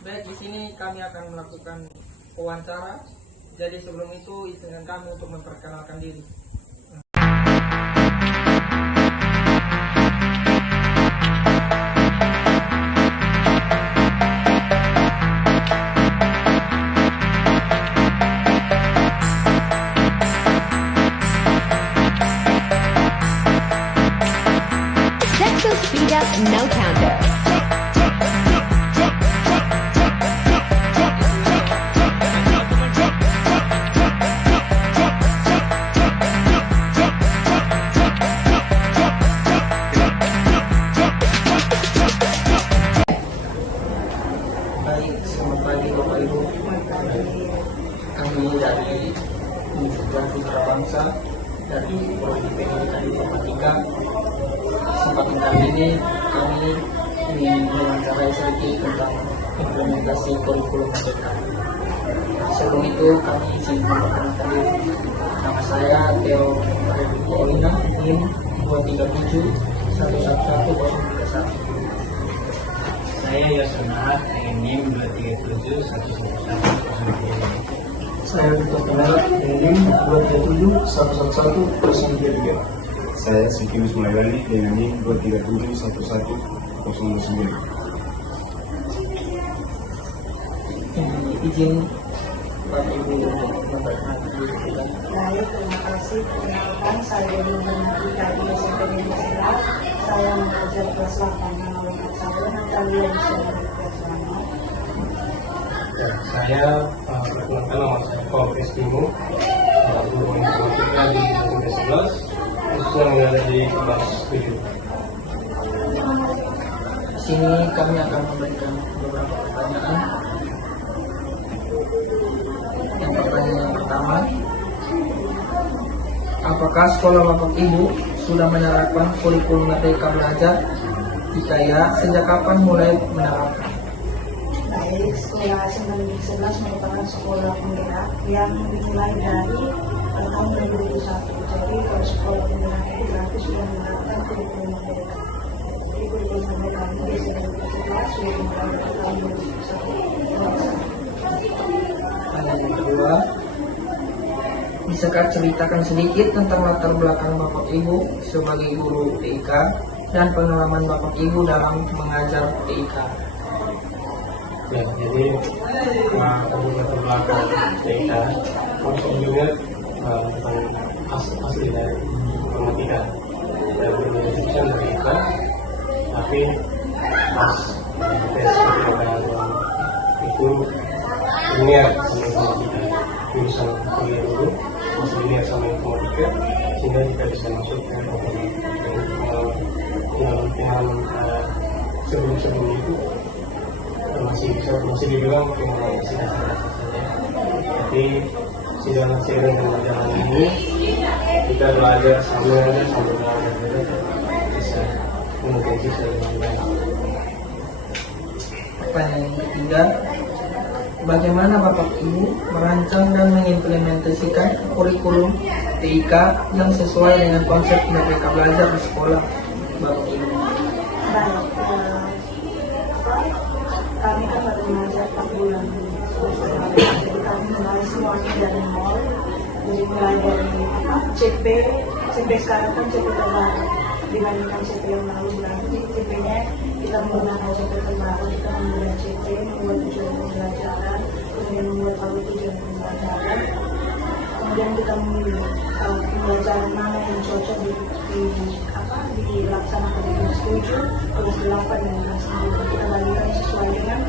Baik, di sini kami akan melakukan wawancara. Jadi sebelum itu izinkan kami untuk memperkenalkan diri. Dexo Speed Up No Counter. Baik, selamat pagi Bapak Ibu. Kami dari Universitas Putra Bangsa dari Prodi Pendidikan Informatika. Kesempatan kali ini kami ingin mewawancarai sedikit tentang implementasi kurikulum merdeka. Sebelum itu kami izin memperkenalkan diri. Nama saya Theo Paulina, NIM 237111031. Saya Yosona dengan NIM 2371110. Saya Victor Kenal dengan NIM 2371110. Saya Sikinus Magali dengan NIM 2371109. Izin Bapak Ibu untuk memperkenalkan diri kita. Baik, terima kasih. Perkenalkan, saya Nurmatika di SMP Negeri Sela. Saya mengajar kelas 8 yang lengkap saya dan kalian semua di kelas 8. Saya perkenalkan nama saya Paul Kristimu, guru informatika di SMP 11, khususnya yang ada di kelas 7. Di sini kami akan memberikan beberapa pertanyaan. Yang pertanyaan pertama, apakah sekolah Bapak Ibu sudah menerapkan kurikulum merdeka belajar? Jika ya, sejak kapan mulai menerapkan? Baik, sekolah SMP Negeri 11 merupakan sekolah penggerak yang dimulai dari tahun 2021. Jadi kalau sekolah penggerak itu berarti sudah menerapkan kurikulum merdeka. Jadi kurikulum merdeka ini di SMP Negeri 11 sudah dimulai dari tahun 2021. Pertanyaan yang kedua, bisakah ceritakan sedikit tentang latar belakang Bapak Ibu sebagai guru TIK dan pengalaman Bapak Ibu dalam mengajar TIK? Ya, jadi latar belakang kita harus juga tentang asli dari informatika. Saya berusaha dari kita, tapi pas tes keagamaan itu linear sama informatika. Jurusan kuliah dulu masih linear sama informatika, sehingga kita bisa masuk ke pengalaman sebelum itu masih dibilang masih dasar saja. Tapi seiring dengan ini kita belajar sambil belajar bisa mengerti dengan baik. Pertanyaan yang ketiga, bagaimana Bapak Ibu merancang dan mengimplementasikan kurikulum TIK yang sesuai dengan konsep merdeka belajar di sekolah Bapak Ibu? Baik, kami kan baru mengajar 4 bulan. Jadi kami mulai semuanya dari nol. Jadi mulai dari CP sekarang kan CP terbaru dibandingkan CP yang lalu. Berarti CP-nya kita menggunakan CP terbaru, kita membuat CP, membuat tujuan pembelajaran, kemudian membuat tujuan pembelajaran. Kemudian kita memilih pembelajaran mana yang cocok dilaksanakan di kelas 7, kelas 8 dan kelas 9. Kita bandingkan sesuai dengan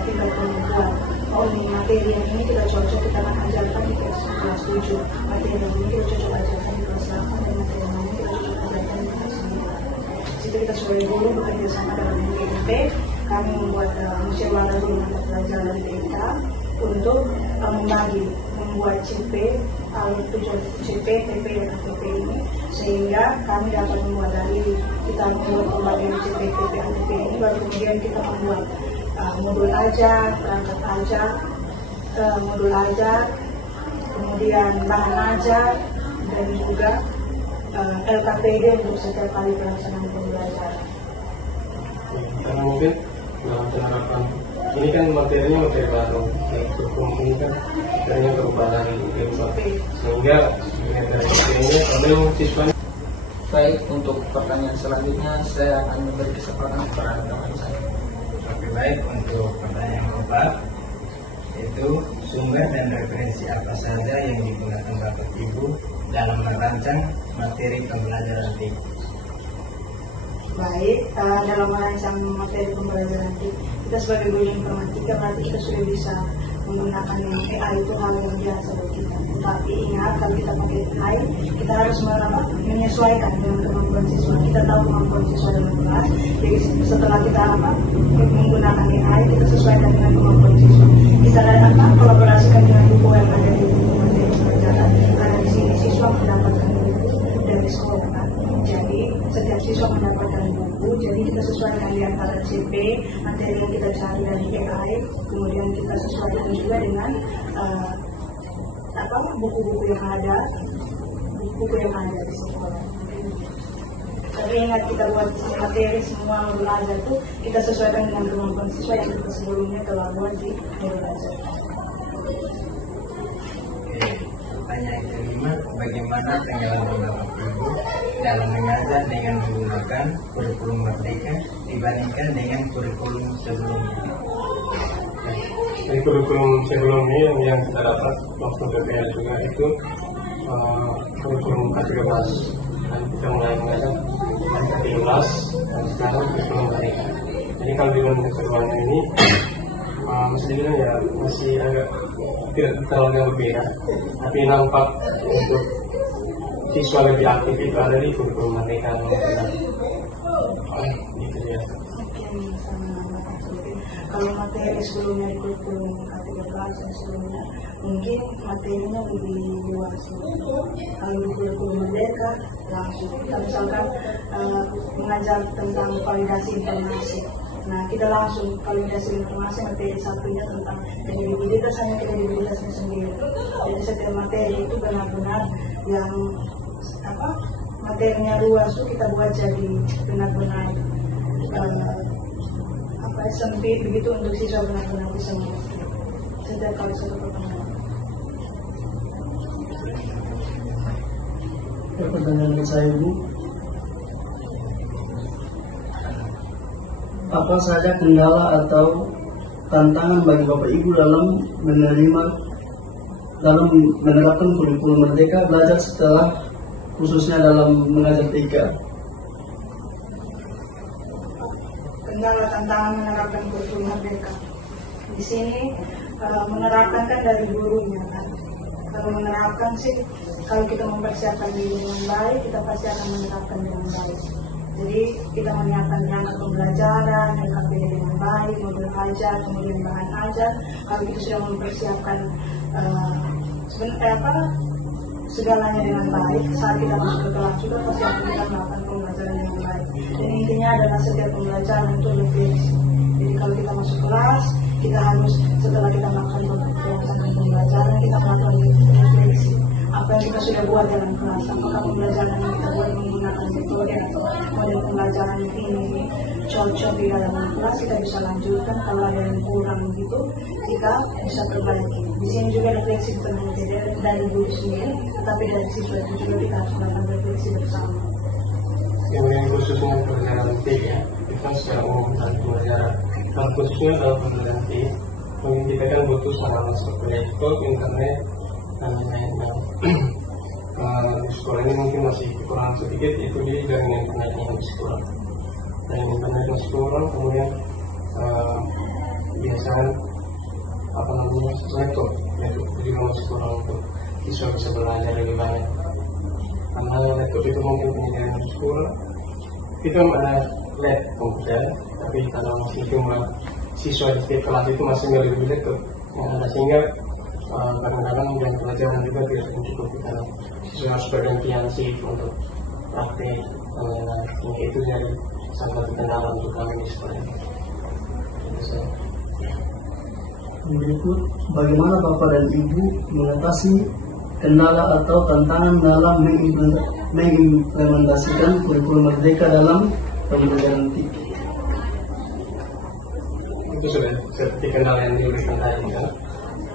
tingkat kemampuan. Oh, ini materi yang ini kita cocok kita akan ajarkan di kelas 7. Materi yang ini kita cocok ajarkan di kelas 8 dan materi yang ini kita cocok ajarkan di kelas 9. Situ kita sebagai guru bekerja sama dengan BPT. Kami membuat musyawarah guru mata pelajaran TIK untuk membuat CP, tujuan CP, TP dan ATP ini, sehingga kami dapat membuat dari kita membuat pembagian CP, TP, ATP ini, baru kemudian kita membuat modul ajar, perangkat ajar, modul ajar, kemudian bahan ajar, dan juga LKPD untuk setiap kali pelaksanaan pembelajaran. Karena mungkin dalam penerapan ini kan materinya materi baru, hukum ini kan materinya perubahan ilmu, sehingga dari materinya kalau siswanya. Baik, untuk pertanyaan selanjutnya saya akan memberi kesempatan kepada teman saya. Oke, baik, untuk pertanyaan keempat, itu sumber dan referensi apa saja yang digunakan Bapak Ibu dalam merancang materi pembelajaran TIK? Baik, dalam merancang materi pembelajaran TIK, kita sebagai guru informatika berarti kita sudah bisa menggunakan yang AI itu hal yang biasa bagi kita. Tapi ingat, kalau kita pakai AI, kita harus menyesuaikan dengan kemampuan siswa. Kita tahu kemampuan siswa dalam kelas, jadi setelah kita menggunakan AI, kita sesuaikan dengan kemampuan siswa. Kita kolaborasikan dengan buku yang ada di buku materi pembelajaran. Karena di sini siswa mendapatkan buku dari sekolah kan. Jadi setiap siswa mendapatkan buku, jadi kita sesuaikan di antara CP, materi yang kita cari dari AI, kemudian kita sesuaikan juga dengan buku-buku yang ada, di sekolah. Tapi ingat, kita buat materi semua belajar tuh kita sesuaikan dengan kemampuan siswa yang kita sebelumnya telah buat di belajar. Oke, pertanyaan kelima, bagaimana pengalaman Bapak Ibu dalam mengajar dengan menggunakan kurikulum Merdeka dibandingkan dengan kurikulum sebelumnya? Dari kurikulum sebelumnya yang kita dapat waktu PPL juga itu kurikulum K13, dan kita mulai mengajar K13 dan sekarang kurikulum mereka. Jadi kalau dengan keduanya ini masih dibilang ya masih agak tidak terlalu berbeda, tapi nampak untuk siswa lebih aktif itu ada di kurikulum mereka. Gitu ya. Kalau materi sebelumnya di kurikulum K13 yang sebelumnya mungkin materinya lebih luas. Kalau di kurikulum Merdeka langsung kita misalkan mengajar tentang validasi informasi. Nah, kita langsung validasi informasi materi satunya tentang kredibilitas, hanya kredibilitasnya sendiri. Jadi setiap materi itu benar-benar yang materinya luas tuh kita buat jadi benar-benar sempit begitu untuk siswa benar-benar bisa mengerti setiap kali satu pertemuan. Pertanyaan ke saya, Bu, apa saja kendala atau tantangan bagi Bapak Ibu dalam menerapkan kurikulum Merdeka belajar setelah khususnya dalam mengajar TIK? Kendala tantangan menerapkan kurikulum Merdeka. Di sini menerapkan kan dari gurunya kan. Kalau menerapkan sih, kalau kita mempersiapkan diri dengan baik, kita pasti akan menerapkan dengan baik. Jadi kita menyiapkan perangkat pembelajaran, LKPD dengan baik, modul ajar, kemudian bahan ajar. Kalau kita sudah mempersiapkan segalanya dengan baik, saat kita masuk ke kelas juga pasti akan kita melakukan pembelajaran dengan baik. Dan intinya adalah setiap pembelajaran itu refleksi. Jadi kalau kita masuk kelas, kita harus setelah kita melakukan pembelajaran, kita melakukan refleksi. Apa yang kita sudah buat dalam kelas, apakah pembelajaran yang kita buat menggunakan metode atau model pembelajaran ini cocok di dalam kelas, kita bisa lanjutkan. Kalau ada yang kurang gitu, kita bisa perbaiki. Di sini juga refleksi bukan hanya dari guru sendiri, tetapi dari siswa itu juga kita harus melakukan refleksi bersama. Yang khususnya pembelajaran TIK ya, kita secara umum tentang pembelajaran. Kalau khususnya dalam pembelajaran TIK, mungkin kita kan butuh sarana seperti laptop, internet, dan lain-lain. Di sekolah ini mungkin masih kurang sedikit, itu di jaringan internetnya yang masih kurang. Dan internet masih kurang, kemudian biasanya laptop juga masih kurang untuk siswa bisa belajar lebih banyak. Karena laptop itu mungkin penyediaan di sekolah, kita ada lab komputer, tapi kalau masih cuma siswa di setiap kelas itu masih lebih laptop yang ada, sehingga kadang-kadang jam pelajaran juga tidak mencukupi karena siswa harus bergantian shift untuk praktek dan lain-lain. Itu jadi salah satu kendala untuk kami di sekolah. Berikut, bagaimana Bapak dan Ibu mengatasi kendala atau tantangan dalam mengimplementasikan kurikulum Merdeka dalam pembelajaran TIK? itu sudah seperti kendala yang diberikan tadi kan.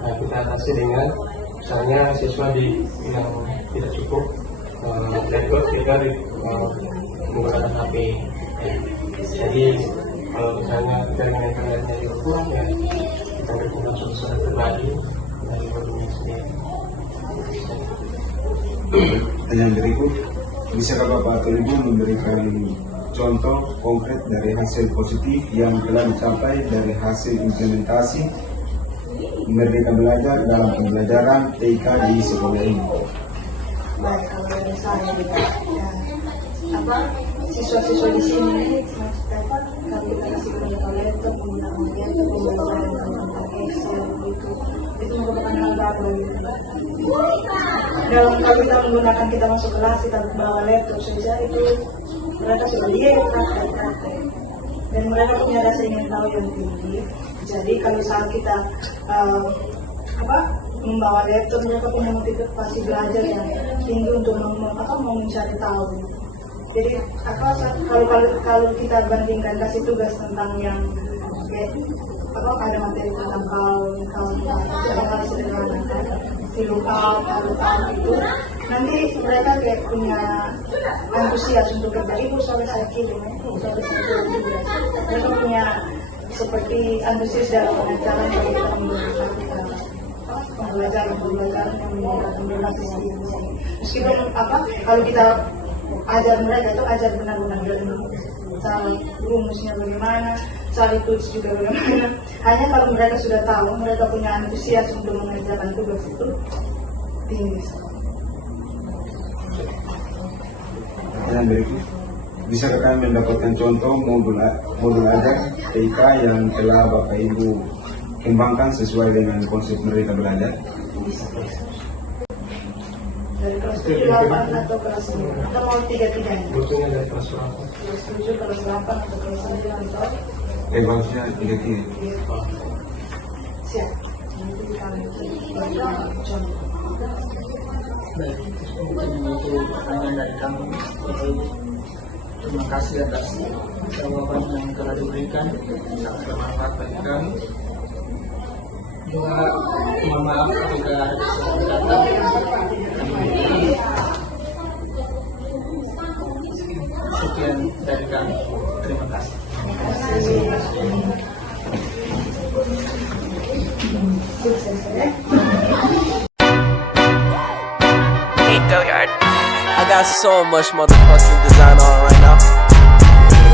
Nah, kita atasi dengan misalnya siswa yang tidak cukup laptop, kita menggunakan HP. Jadi kalau misalnya jaringan internetnya juga kurang, ya kita berikan solusi pribadi dari gurunya sendiri. Pertanyaan berikut, bisakah Bapak atau Ibu memberikan contoh konkret dari hasil positif yang telah dicapai dari hasil implementasi Merdeka Belajar dalam pembelajaran TK di sekolah ini? Baik, kalau dari saya siswa-siswa di sini dapat kalau kita kasih mereka laptop, menggunakan laptop, pembelajaran tentang Excel itu merupakan hal baru. Dalam kalau kita menggunakan, kita masuk kelas, kita bawa laptop saja, itu mereka sudah lihat praktek, dan mereka punya rasa ingin tahu yang tinggi. Jadi kalau saat kita membawa laptop, mereka punya motivasi belajar yang tinggi untuk mau mencari tahu. Jadi kalau kita bandingkan kasih tugas tentang yang ada materi tentang kaum ada hal sederhana di lookup itu, nanti mereka kayak punya antusias untuk kerja. Ibu sampai saya kirim juga, mereka punya seperti antusias dalam pengajaran kalau kita menggunakan pembelajaran yang menggunakan berbasis ilmu. Meskipun kalau kita ajar mereka itu ajar benar-benar dari cara rumusnya bagaimana, cara tools juga bagaimana. Hanya kalau mereka sudah tahu, mereka punya antusias untuk mengerjakan tugas itu tinggi. Pertanyaan berikut, bisakah kami mendapatkan contoh modul ajar TK yang telah Bapak Ibu kembangkan sesuai dengan konsep Merdeka Belajar? Dari kelas 8 atau kelas 9 atau mau 3-3? Butuhnya dari kelas berapa? Kelas 7, kelas 8 atau kelas 9 atau? Bagusnya 3-3. Siap. Nanti kami contoh. Baik, mungkin itu pertanyaan dari kami. Terima kasih atas jawaban yang telah diberikan, sangat bermanfaat bagi kami. Juga mohon maaf jika ada kesalahan kata. Sekian dari kami. Terima kasih. Yard. I got so much motherfucking design on right now.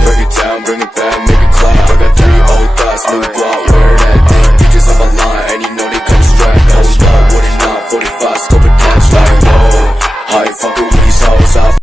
Break it down, bring it back, make it clap. I got 3 old thoughts, new guap, wear that thing. Bitches on my line, and you know they come strapped. Hold up, what it not, 45, scope it cash like, whoa. I ain't fucking